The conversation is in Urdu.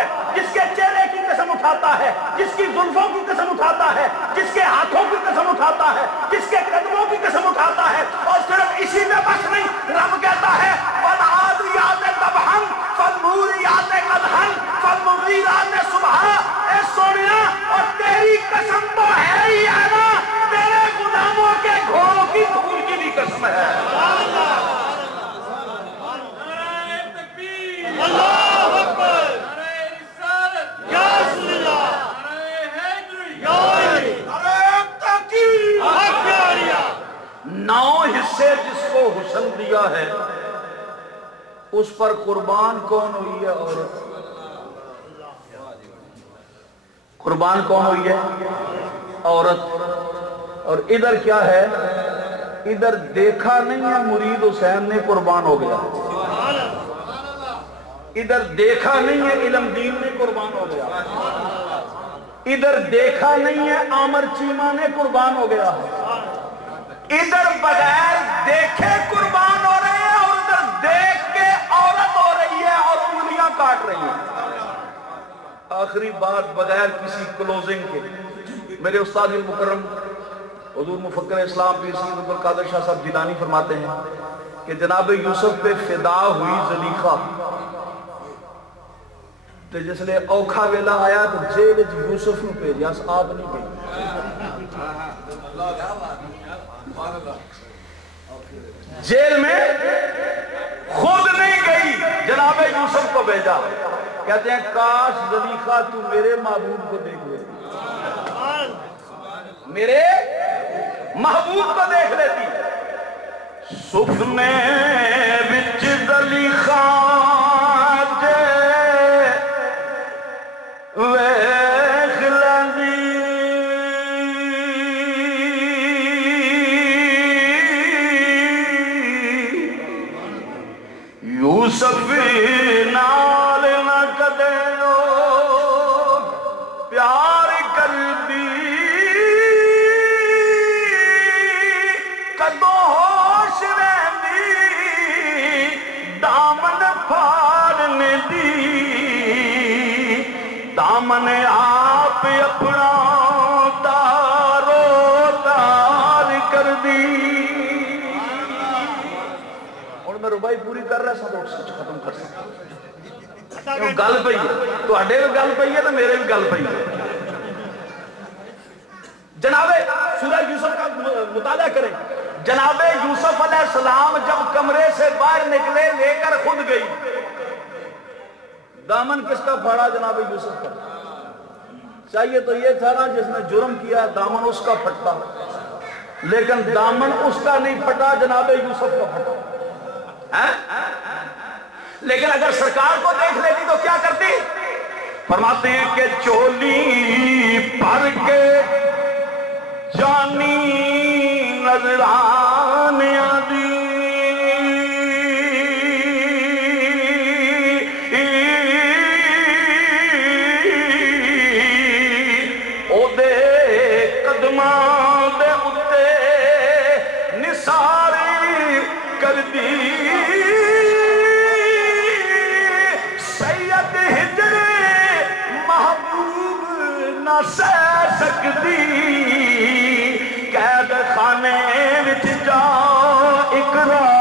ہے، جس کے چہرے کی قسم اٹھاتا ہے، جس کی زلفوں کی قسم اٹھاتا ہے، جس کے ہاتھوں کی قسم اٹھاتا ہے، جس کے قدموں کی قسم اٹھاتا ہے. اور صرف اسی میں بس نہیں، رب کہتا ہے وَالْعَادِيَاتِ ضَبْحًا فَالْمُورِيَاتِ قَدْحًا فَالْمُغِيرَاتِ صُبْحًا. اے سونیا، اور تیری قسم تو ہے ہی ہے نا، تیرے غلاموں کے گھوڑوں کی دھول کی بھی قسم ہے. اللہ اکبر، نعرہ رسالت، یا رسول اللہ، نعرہ حیدری، یا علی، نعرہ تحقیق، حق جاریہ. 9 حصے جس کو حسن دیا ہے اس پر قربان کون ہوئی ہے؟ عورت. قربان کون ہوئی ہے؟ عورت. اور ادھر کیا ہے؟ ادھر دیکھا نہیں ہے مرید حسین نے قربان ہو گیا. ادھر دیکھا نہیں ہے علم دین نے قربان ہو گیا. ادھر دیکھا نہیں ہے عامر چیمہ نے قربان ہو گیا. ادھر بغیر دیکھے قربان ہو رہے ہیں اور ادھر دیکھ کے عورت ہو رہی ہے اور انگلیاں کاٹ رہی ہیں. آخری بات بغیر کسی کلوزنگ کے، میرے استاد مکرم حضور مفکر اسلام پیر سید عبد القادر شاہ صاحب جیلانی فرماتے ہیں کہ جناب یوسف پہ فدا ہوئی زلیخا تو جس لئے اوکھا ویلا آیا تو جیل یوسف نو پیجیا، آپ نہیں گئی. جیل میں خود نہیں گئی، جناب یوسف کو بھیجا. کہتے ہیں کاش زلیخا تو میرے محبوب کو دیکھ لیتی، میرے محبوب کو دیکھ لیتی. سفنے وچ زلیخا ویکھ لیندی، یوسف نال نہ کدے پیار کردی، کدوں ہوش رہندی دامن پھاڑنے دی، دامن آپ اپنا تارو تار کر دی. اور میں ربائی پوری کر رہا سب سچ ختم کر سکتا گل پئی ہے، تو اڈے بھی گل پئی ہے تو میرے بھی گل پئی ہے. جناب سورہ یوسف کا مطالعہ کریں. جناب یوسف علیہ السلام جب کمرے سے باہر نکلے لے کر خود گئی، دامن کس کا پھاڑا؟ جناب یوسف کا. چاہیے تو یہ تھا نا جس نے جرم کیا دامن اس کا پھٹتا، لیکن دامن اس کا نہیں پھٹا، جناب یوسف کا پھٹا. لیکن اگر سرکار کو دیکھ لیتی تو کیا کرتی؟ فرماتے ہیں کہ چولی پر کے جانی نظرانے دی، او دے قدماں دے اتے نثاری کر دی. سید ہجر محبوب نہ سہ سکتی، قید خانے وچ جا اقرار